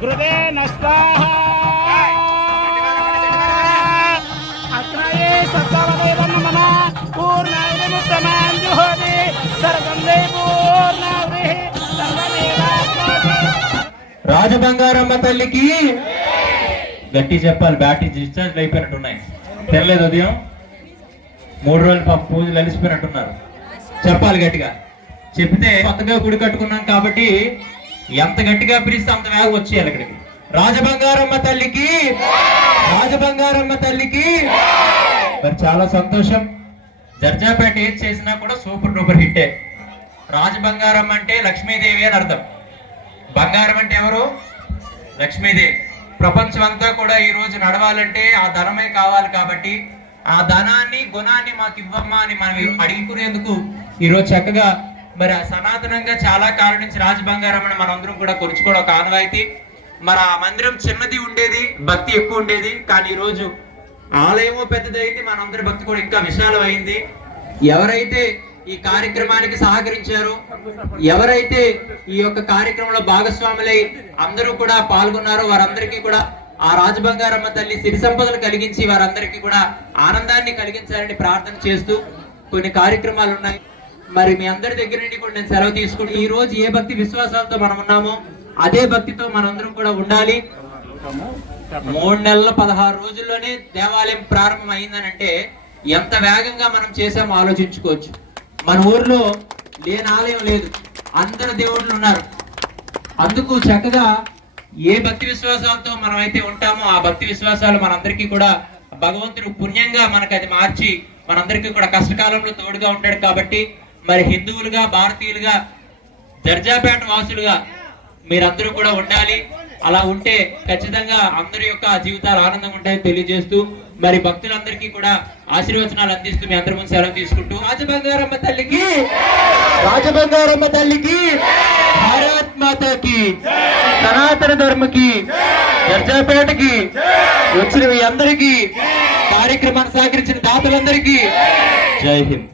గురుదే నష్టాః అత్రయే సత్తవదేవం నమః పూర్ణాయ ముత్తమాన్ జుహోతి సర్వం పూర్ణావృహి సర్వమేవాస్మాతి. రాజబంగారమ్మ తల్లికి గట్టి చెప్పాలి. Battery discharge అయిపోయినట్టున్నాయి. తెరలేదు ఉదయం 3 రోజులు పూజలు అలిసిపోయినట్టున్నారు. చెప్పాలి గట్టిగా. చెప్తే కొత్తగా గుడి కట్టుకున్నాం కాబట్టి ఎంత గట్టిగా పిలిస్తే అంత వేగం వచ్చేయాలి ఇక్కడికి. రాజబంగారమ్మ తల్లికి, రాజబంగారమ్మ తల్లికి. మరి చాలా సంతోషం. జర్జాపేట ఏది చేసినా కూడా సూపర్ డూపర్ హిట్టే. రాజబంగారం అంటే లక్ష్మీదేవి అని అర్థం. బంగారం అంటే ఎవరు? లక్ష్మీదేవి. ప్రపంచం అంతా కూడా ఈ రోజు నడవాలంటే ఆ ధనమే కావాలి. కాబట్టి ఆ ధనాన్ని గుణాన్ని మాకు ఇవ్వమ్మా అని మనం అడుగుకునేందుకు ఈరోజు చక్కగా మరి సనాతనంగా చాలా కాలం నుంచి రాజబంగారం అని మనందరం కూడా కొలుచుకోవడం ఒక ఆనవాయితీ. మరి ఆ మందిరం చిన్నది ఉండేది, భక్తి ఎక్కువ ఉండేది. కానీ ఈ రోజు ఆలయమో పెద్దదైంది, మనందరి భక్తి కూడా ఇంకా విశాలమైంది. ఎవరైతే ఈ కార్యక్రమానికి సహకరించారో, ఎవరైతే ఈ యొక్క కార్యక్రమంలో భాగస్వాములై అందరూ కూడా పాల్గొన్నారో వారందరికీ కూడా ఆ రాజబంగారమ్మ తల్లి సిరి సంపదలు కలిగించి వారందరికీ కూడా ఆనందాన్ని కలిగించాలని ప్రార్థన చేస్తూ కొన్ని కార్యక్రమాలు ఉన్నాయి. మరి మీ అందరి దగ్గర నుండి కూడా నేను సెలవు తీసుకుంటూ ఈ రోజు ఏ భక్తి విశ్వాసాలతో మనం ఉన్నామో అదే భక్తితో మనందరం కూడా ఉండాలి. 3 నెలల 16 రోజుల్లోనే దేవాలయం ప్రారంభం అయిందని అంటే ఎంత వేగంగా మనం చేసామో ఆలోచించుకోవచ్చు. మన ఊర్లో లేని ఆలయం లేదు, అందరు దేవుళ్ళు ఉన్నారు. అందుకు చక్కగా ఏ భక్తి విశ్వాసాలతో మనం అయితే ఉంటామో ఆ భక్తి విశ్వాసాలు మనందరికీ కూడా భగవంతుడు పుణ్యంగా మనకు అది మార్చి మనందరికీ కూడా కష్టకాలంలో తోడుగా ఉంటాడు. కాబట్టి మరి హిందువులుగా, భారతీయులుగా, జర్జాపేట వాసులుగా మీరందరూ కూడా ఉండాలి. అలా ఉంటే ఖచ్చితంగా అందరి యొక్క జీవితాలు ఆనందంగా ఉంటాయని తెలియజేస్తూ మరి భక్తులందరికీ కూడా ఆశీర్వచనాలు అందిస్తూ మీ అందరి ముందు సెలవు తీసుకుంటూ రాజబంగారమ్మ తల్లికి, రాజబంగారమ్మ తల్లికి, భారత్ మాతాకి, సనాతన ధర్మకి, జర్జాపేటకి వచ్చిన మీ అందరికీ, కార్యక్రమాన్ని సహకరించిన దాతలందరికీ జై హింద్.